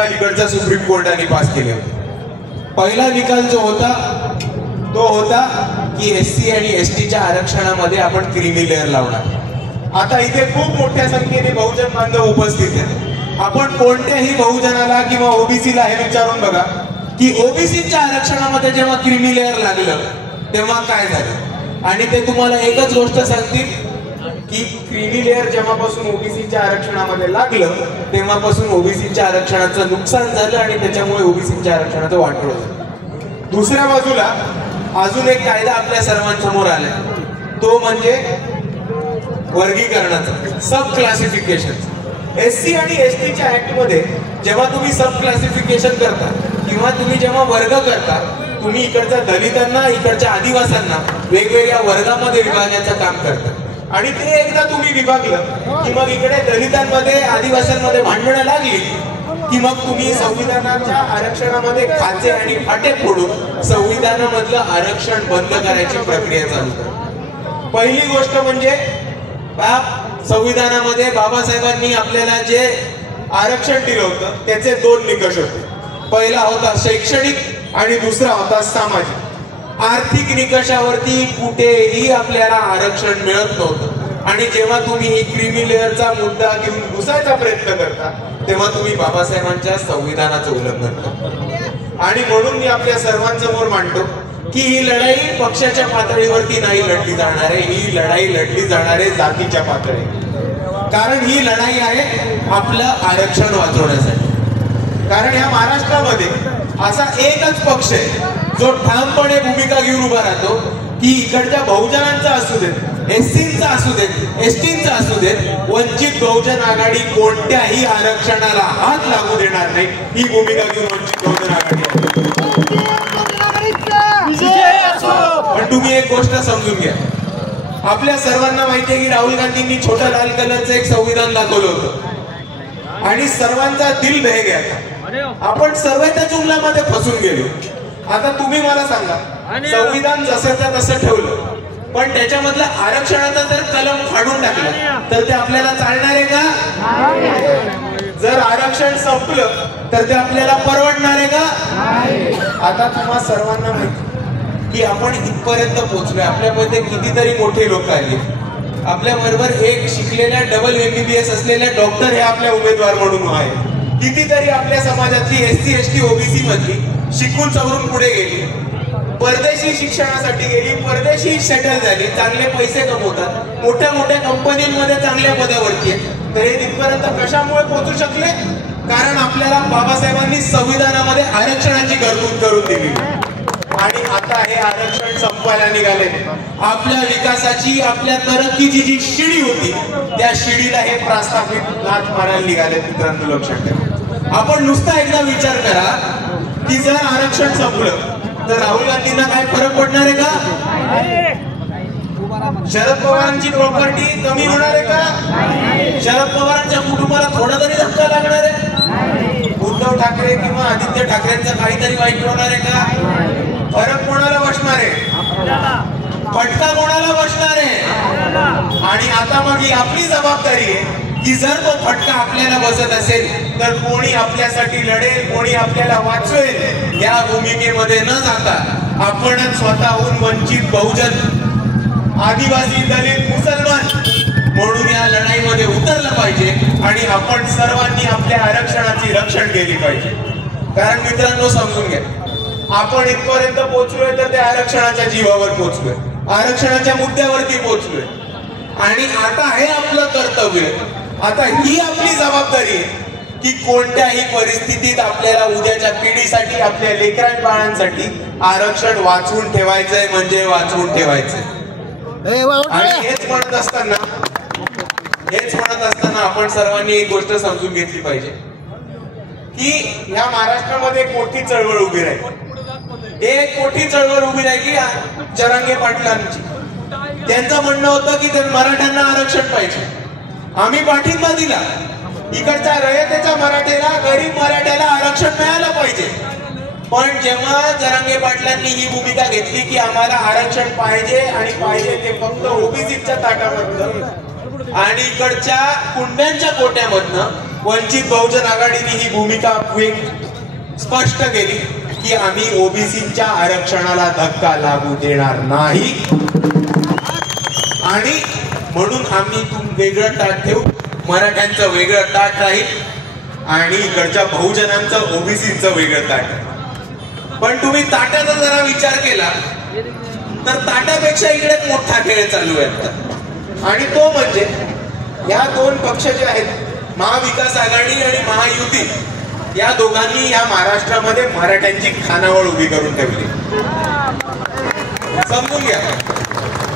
निकाल इकडच्या सुप्रीम कोर्टाने पास केले होते. पहिला निकाल जो होता तो होता की SC आणि STच्या आरक्षणामध्ये आपण क्रीमी लेअर लावणार. आता इथे खूप मोठ्या संख्येने बहुजन बांधव उपस्थित आहेत. आपण कोणत्याही बहुजनाला किंवा ओबीसीला हे विचारून बघा की ओबीसीच्या आरक्षणामध्ये जेव्हा क्रीमी लेअर लागलं तेव्हा काय झालं, आणि ते तुम्हाला एकच गोष्ट सांगतील की क्रीमी लेअर जेव्हापासून ओबीसीच्या आरक्षणामध्ये लागलं तेव्हापासून ओबीसीच्या आरक्षणाचं नुकसान झालं आणि त्याच्यामुळे ओबीसीच्या आरक्षणाचं वाटोळ झालं. दुसऱ्या बाजूला अजून एक कायदा आपल्या सर्वांसमोर आलाय, तो म्हणजे वर्गीकरणाचा, सब क्लासिफिकेशन. SC आणि STच्या ऍक्ट मध्ये जेव्हा तुम्ही सब क्लासिफिकेशन करता किंवा तुम्ही जेव्हा वर्ग करता, तुम्ही इकडच्या दलितांना इकडच्या आदिवासींना वेगवेगळ्या वर्गामध्ये विभागण्याचं काम करता. आणि ते एकदा तुम्ही विभागलं की मग इकडे दलितांमध्ये आदिवासींमध्ये भांडणं लागली की मग तुम्ही संविधानाच्या आरक्षणामध्ये खाचे आणि फाटे फोडून संविधानामधलं आरक्षण बंद करायची प्रक्रिया चालू करा. पहिली गोष्ट म्हणजे संविधानामध्ये बाबासाहेबांनी आपल्याला जे आरक्षण दिलं होतं त्याचे दोन निकष होते. पहिला होता शैक्षणिक आणि दुसरा होता सामाजिक. आर्थिक निकषावरती कुठेही आपल्याला आरक्षण मिळत नव्हतं, आणि जेव्हा तुम्ही ही क्रीमी लेअरचा मुद्दा घेऊन घुसायचा प्रयत्न करता तेव्हा तुम्ही बाबासाहेबांच्या संविधानाचं उल्लंघन करता. आणि म्हणून मी आपल्या सर्वांसमोर मांडतो की ही लढाई पक्षाच्या पातळीवरती नाही लढली जाणार आहे, ही लढाई लढली जाणार आहे जातीच्या पातळीवर. कारण ही लढाई आहे आपलं आरक्षण वाचवण्यासाठी. कारण या महाराष्ट्रामध्ये असा एकच पक्ष आहे जो ठामपणे भूमिका घेऊन उभा राहतो की इकडच्या बहुजनांचा असू देत, SCचा असू देत, STचा असू देत, वंचित बहुजन आघाडी कोणत्याही आरक्षणाला हात लागू देणार नाही. ही भूमिका घेऊन वंचित बहुजन आघाडी. पण तुम्ही एक गोष्ट समजून घ्या, आपल्या सर्वांना माहिती आहे की राहुल गांधींनी छोट्या लाल कलरचं एक संविधान दाखवलं होतं आणि सर्वांचा दिल बह गया. आपण सर्व त्या जुमल्यामध्ये फसून गेलो. आता तुम्ही मला सांगा, संविधान जसंच्या तसं ठेवलं पण त्याच्यामधलं आरक्षणाचा जर कलम फाडून टाकलं तर ते आपल्याला चालणार आहे का? जर आरक्षण संपलं तर ते आपल्याला परवडणार आहे का? आता तुम्हा सर्वांना माहिती की आपण इथपर्यंत पोहोचलोय. आपल्यामध्ये कितीतरी मोठे लोक आले, आपल्या बरोबर एक शिकलेल्या डबल MBBS असलेल्या डॉक्टर हे आपल्या उमेदवार म्हणून आहे. कितीतरी आपल्या समाजातली SC ST OBC मधली शिकून सवरून पुढे गेली, परदेशी शिक्षणासाठी गेली, परदेशी सेटल झाली, चांगले पैसे कमवतात, मोठ्या मोठ्या कंपनीमध्ये चांगल्या पदावरती आहे. तर हे तिथपर्यंत कशामुळे पोहोचू शकले? कारण आपल्याला बाबासाहेबांनी संविधानामध्ये आरक्षणाची तरतूद करून दिली आणि आता हे आरक्षण संपवायला निघाले. आपल्या विकासाची, आपल्या तरक्कीची जी शिडी होती त्या शिडीला हे प्रास्ताविक लाथ मारायला निघाले. मित्रांनो लक्षात ठेवा, आपण नुसता एकदा विचार करा की जर आरक्षण संपलं तर राहुल गांधींना काय फरक पडणार आहे का? शरद पवारांची प्रॉपर्टी कमी होणार आहे का? शरद पवारांच्या कुटुंबाला थोडा तरी धक्का लागणार आहे? उद्धव ठाकरे किंवा आदित्य ठाकरेंचं काहीतरी वाईट होणार आहे का? फरक कोणाला बसणार आहे? फटका कोणाला बसणार आहे? आणि आता मग ही आपली जबाबदारी आहे की जर तो फटका आपल्याला बसत असेल तर कोणी आपल्यासाठी लढेल, कोणी आपल्याला वाचवेल, या भूमिकेमध्ये न जाता आपणच स्वतःहून वंचित बहुजन, आदिवासी, दलित, मुसलमान म्हणून या लढाईमध्ये उतरलं पाहिजे आणि आपण सर्वांनी आपल्या आरक्षणाची रक्षण केली पाहिजे. कारण मित्रांनो समजून घ्या, आपण इथपर्यंत पोहोचलोय तर त्या आरक्षणाच्या जीवावर पोहोचलोय, आरक्षणाच्या मुद्द्यावरती पोहोचलोय आणि आता हे आपलं कर्तव्य, आता ही आपली जबाबदारी आहे की कोणत्याही परिस्थितीत आपल्याला उद्याच्या पिढीसाठी, आपल्या लेकरां बाळांसाठी आरक्षण वाचवून ठेवायचंय म्हणजे वाचवून ठेवायचंय. आणि हेच म्हणत असताना आपण सर्वांनी एक गोष्ट समजून घेतली पाहिजे की या महाराष्ट्रामध्ये एक मोठी चळवळ उभी राहिली. एक मोठी चळवळ उभी राहिली जरांगे पाटलांची. त्यांचं म्हणणं होतं की ते मराठ्यांना आरक्षण पाहिजे. आम्ही पाठिंबा दिला, इकडच्या रयतेच्या मराठ्याला, गरीब मराठ्याला आरक्षण मिळालं पाहिजे. पण जेव्हा जरांगे पाटलांनी ही भूमिका घेतली की आम्हाला आरक्षण पाहिजे आणि पाहिजे ते फक्त ओबीसीच्या ताटामधनं आणि इकडच्या कुंड्यांच्या कोट्यामधनं, वंचित बहुजन आघाडीने ही भूमिका स्पष्ट केली की आम्ही ओबीसीच्या आरक्षणाला धक्का लागू देणार नाही आणि म्हणून आम्ही वेगळं ताट ठेवू, मराठ्यांचं वेगळं ताट राहील आणि इकडच्या बहुजनांचं ओबीसीचं वेगळं ताट. पण तुम्ही ताटाचा जरा विचार केला तर ताटापेक्षा इकडे मोठा खेळ चालू आहे आणि तो म्हणजे या दोन पक्ष जे आहेत महाविकास आघाडी आणि महायुती, या दोघांनी या महाराष्ट्रामध्ये मराठ्यांची खानावळ उभी करून ठेवली. समजून घ्या,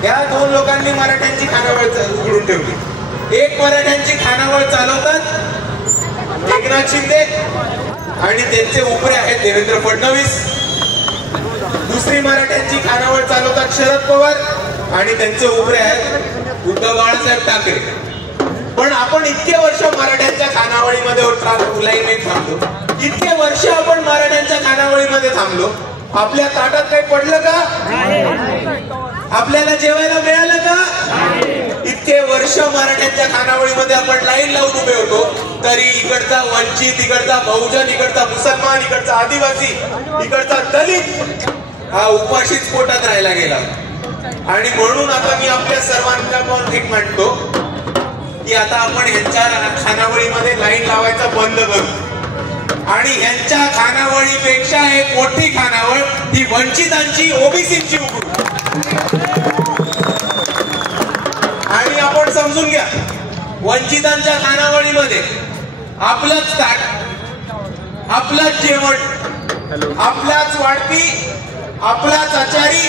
या दोन लोकांनी मराठ्यांची खानावळ उघडून ठेवली. एक मराठ्यांची खानावळ चालवतात एकनाथ शिंदे आणि त्यांचे उपरे आहेत देवेंद्र फडणवीस. दुसरी मराठ्यांची खानावळ चालवतात शरद पवार आणि त्यांचे उपरे आहेत उद्धव बाळासाहेब ठाकरे. पण आपण इतके वर्ष मराठ्यांच्या खानावळीमध्ये थांबलो, इतके वर्ष आपण मराठ्यांच्या खानावळीमध्ये थांबलो, आपल्या ताटात काही पडलं का? आपल्याला जेवायला मिळालं का? इतके वर्ष मराठ्यांच्या खानावळीमध्ये आपण लाईन लावून उभे होतो, तरी इकडचा वंचित, इकडचा बहुजन, इकडचा मुसलमान, इकडचा आदिवासी, इकडचा दलित हा उपाशीच पोटात राहायला गेला. आणि म्हणून आता मी आपल्या सर्वांना पण एक म्हणतो की आता आपण ह्यांच्या खानावळीमध्ये लाईन लावायचं बंद करू आणि ह्यांच्या खानावळीपेक्षा एक मोठी खानावळ ही वंचितांची, ओबीसीची उघडू. आणि आपण समजून घ्या, वंचितांच्या खानावळीमध्ये आपलंच ताट, आपलंच जेवण, आपलाच वाढपी, आपलाच आचारी,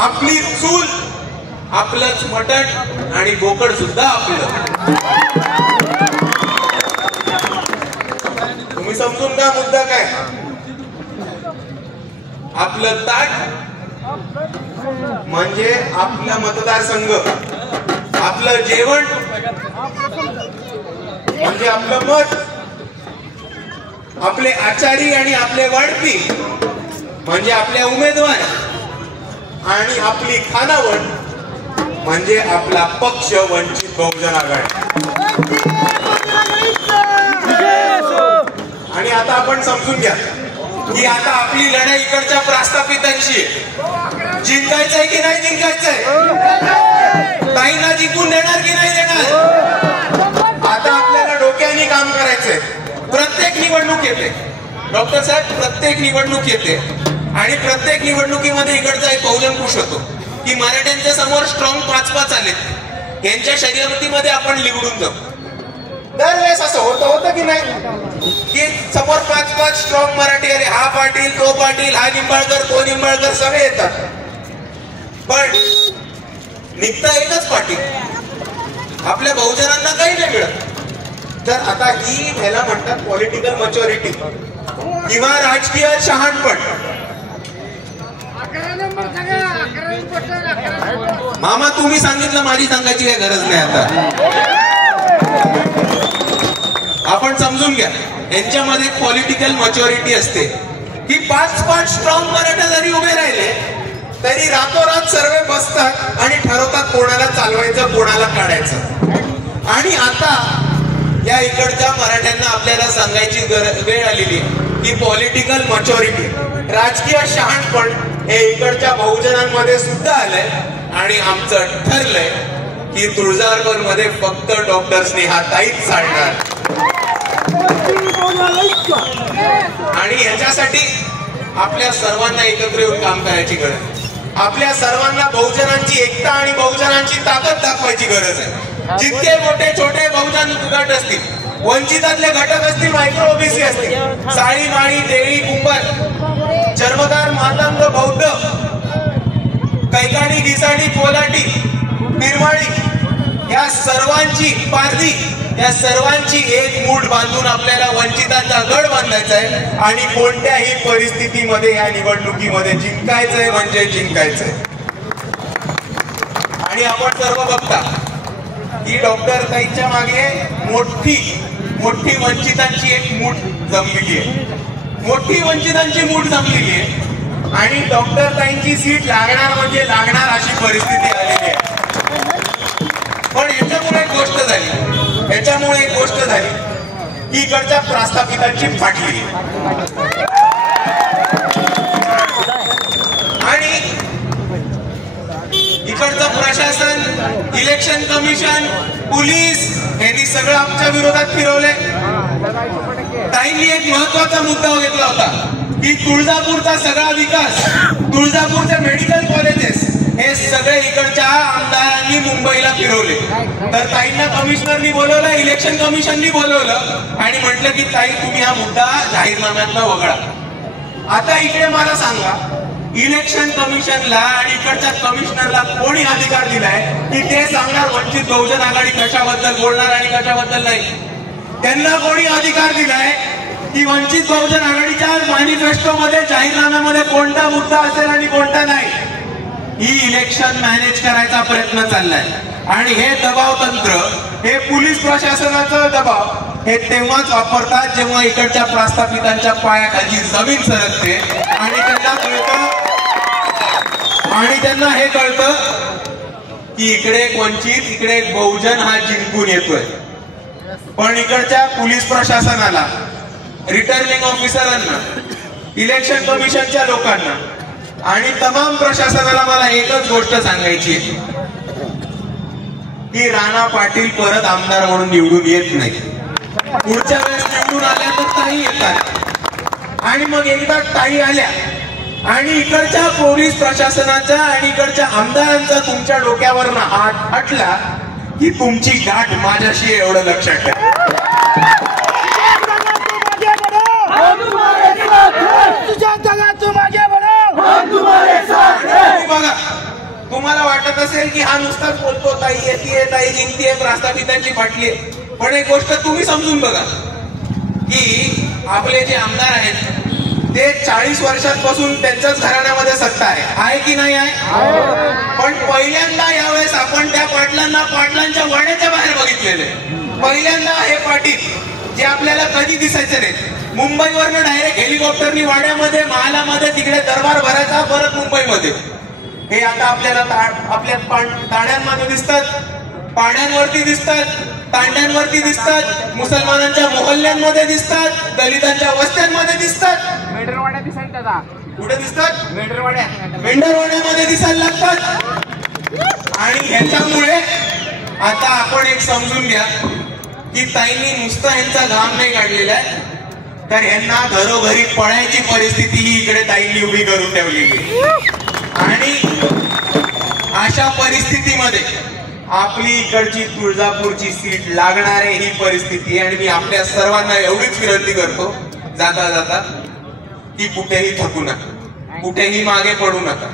आपली चूल, आपलंच मटण आणि बोकड सुद्धा आपलं. तुम्ही समजून का मुद्दा काय? आपलं ताट म्हणजे आपला मतदारसंघ, आपलं जेवण म्हणजे आपलं मत, आपले आचारी आणि आपले वाढपी म्हणजे आपले उमेदवार आणि आपली खानावळ म्हणजे आपला पक्ष वंचित बहुजन आघाडी. आणि आता आपण समजून घ्या की आता आपली लढाई इकडच्या प्रस्थापितांशी आहे. जिंकायचंय की नाही जिंकायचंय? ताईंना जिंकून देणार की नाही देणार? आता आपल्याला डोक्याने काम करायचंय. प्रत्येक निवडणूक येते डॉक्टर साहेब, प्रत्येक निवडणूक येते आणि प्रत्येक निवडणुकीमध्ये इकडचा एक बहुजन खुश होतो की मराठ्यांच्या समोर स्ट्रॉंग 5-5 आलेत, यांच्या शर्यतीमध्ये आपण निवडून जाऊ. दरवेळेस असं होतं की नाही की समोर 5-5 स्ट्रॉंग मराठी, अरे हा पाटील, तो पाटील, हा निंबाळकर, तो निंबाळकर सगळे येतात, पण निघता एकच पाटील. आपल्या बहुजनांना काही नाही मिळत. तर आता ही ह्याला म्हणतात पॉलिटिकल मॅच्युरिटी किंवा राजकीय शहाणपण. मामा तुम्ही सांगितलं, माझी सांगायची काही गरज नाही. आता आपण समजून घ्या, यांच्यामध्ये पॉलिटिकल मॅच्युरिटी असते की 5-5 स्ट्रॉंग मराठा जरी उभे राहिले तरी रातोरात सर्व बसतात आणि ठरवतात कोणाला चालवायचं, कोणाला काढायचं. आणि आता या इकडच्या मराठ्यांना आपल्याला सांगायची वेळ आलेली की पॉलिटिकल मॅच्युरिटी, राजकीय शहाणपण हे इकडच्या बहुजनांमध्ये सुद्धा आलंय. आणि आमचं ठरलंय की तुळजापूर मध्ये फक्त डॉक्टर स्नेहाताईच चालणार. आणि याच्यासाठी आपल्या सर्वांना एकत्र येऊन काम करायची गरज आहे. आपल्या सर्वांना बहुजनांची एकता आणि बहुजनांची ताकद दाखवायची गरज आहे. जितके मोठे छोटे बहुजन गट असतील, वंचितातले घटक असतील, मायक्रो ओबीसी असतील, साळी माळी देळी कुंभार, चर्मदार मातंग बौद्ध, कैकाडी घिसाडी कोलाटी निर्माळी, या सर्वांची पारधी, या सर्वांची एक मूठ बांधून आपल्याला वंचितांचा गड बांधायचा आहे आणि कोणत्याही परिस्थितीमध्ये या निवडणुकीमध्ये जिंकायचंय म्हणजे जिंकायचंय. आणि आपण सर्व बघता की डॉक्टर ताईंच्या मागे मोठी मोठी वंचितांची एक मूठ जमलेली आहे, मोठी वंचितांची मूठ जमलेली आहे. आणि डॉक्टर ताईंची सीट लागणार म्हणजे लागणार अशी परिस्थिती आलेली आहे. पण याच्यामुळे एक गोष्ट झाली इकडच्या प्रस्थापितांची फाटली. आणि इकडचं प्रशासन, इलेक्शन कमिशन, पोलीस यांनी सगळं आमच्या विरोधात फिरवले. ताईंनी एक महत्वाचा मुद्दा घेतला होता की तुळजापूरचा सगळा विकास, तुळजापूरचे मेडिकल कॉलेजेस हे सगळे इकडच्या आमदारांनी मुंबईला फिरवले. तर ताईंना कमिशनरनी बोलवलं, इलेक्शन कमिशननी बोलवलं आणि म्हटलं की ताई तुम्ही हा मुद्दा जाहीरनाम्यातनं वगळा. आता इकडे मला सांगा, इलेक्शन कमिशनला आणि इकडच्या कमिशनरला कोणी अधिकार दिलाय की ते सांगणार वंचित बहुजन आघाडी कशाबद्दल बोलणार आणि कशाबद्दल नाही? त्यांना कोणी अधिकार दिलाय की वंचित बहुजन आघाडीच्या मॅनिफेस्टो मध्ये, जाहीरनाम्यामध्ये कोणता मुद्दा असेल आणि कोणता नाही? ही इलेक्शन मॅनेज करायचा प्रयत्न चाललाय. आणि हे दबाव तंत्र, हे पोलीस प्रशासनाचं दबाव हे तेव्हाच वापरतात जेव्हा इकडच्या प्रस्थापितांच्या पायाखाली जमीन सरकते आणि त्यांना कळतं, आणि त्यांना हे कळतं की इकडे एक वंचित, इकडे एक बहुजन हा जिंकून येतोय. पण इकडच्या पोलीस प्रशासनाला, रिटर्निंग ऑफिसरांना, इलेक्शन कमिशनच्या लोकांना आणि तमाम प्रशासनाला मला एकच गोष्ट सांगायची की राणा पाटील परत आमदार म्हणून निवडून येत नाही. पुढच्या वेळेस निवडून आल्या तर ताई येतात. आणि मग एकदा ताई आल्या आणि इकडच्या पोलीस प्रशासनाचा आणि इकडच्या आमदारांचा तुमच्या डोक्यावरनं हात हटला की तुमची गाठ माझ्याशी, एवढं लक्षात ठेवा. बघा, तुम्हाला वाटत असेल की हा नुसताच बोलतो ताई येते, ताई जिंकते, प्रस्थापितांची फाटली, पण एक गोष्ट तुम्ही समजून बघा की आपले जे आमदार आहेत ते 40 वर्षांपासून त्यांच्याच घराण्यामध्ये सत्ता आहे की नाही आहे? पण पहिल्यांदा यावेळेस आपण त्या पाटलांना पाटलांच्या वाड्याच्या बाहेर बघितलेले. पहिल्यांदा हे पाटील जे आपल्याला कधी दिसायचे नाही, मुंबईवरनं डायरेक्ट हेलिकॉप्टरनी वाड्यामध्ये, महालामध्ये, तिकडे दरबार भरायचा, परत मुंबईमध्ये. हे आता आपल्याला आपल्या ताड्यांमध्ये दिसतात, पाड्यांवरती दिसतात, तांड्यांवरती दिसतात, मुसलमानांच्या मोहल्ल्यांमध्ये दिसतात, दलितांच्या वस्त्यांमध्ये दिसतात. कुठे दिसतात? मेंढरवाड्यामध्ये दिसायला लागतात. आणि ह्याच्यामुळे आता आपण एक समजून घ्या की ताईंनी नुसतं ह्यांचा घाम नाही काढलेला आहे, तर ह्यांना घरोघरी पळायची परिस्थिती ही इकडे ताईंनी उभी करून ठेवलेली. आणि अशा परिस्थितीमध्ये आपली इकडची तुळजापूरची सीट लागणार आहे ही परिस्थिती. आणि मी आपल्या सर्वांना एवढीच विनंती करतो जाता जाता की कुठेही थकू नका, कुठेही मागे पडू नका.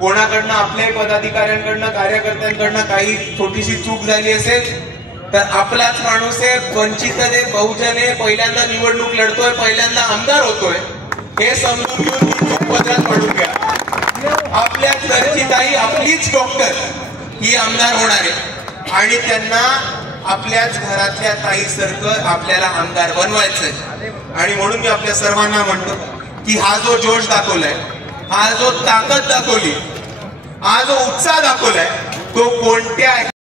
कोणाकडनं, आपल्या पदाधिकाऱ्यांकडनं, कार्यकर्त्यांकडनं काही छोटीशी चूक झाली असेल तर आपलाच माणूस आहे, वंचित आहे, बहुजन आहे, पहिल्यांदा निवडणूक लढतोय, पहिल्यांदा आमदार होतोय, हे समजून घेऊन पदरात पडून घ्या. आपल्याच घरची ताई, आपलीच डॉक्टर ही आमदार होणार आहे आणि त्यांना आपल्याच घरातल्या ताईसारखं आपल्याला आमदार बनवायचंय. आणि म्हणून मी आपल्या सर्वांना म्हणतो की हा जो जोश दाखवलाय, हा जो ताकद दाखवली, हा जो उत्साह दाखवलाय, तो कोणत्या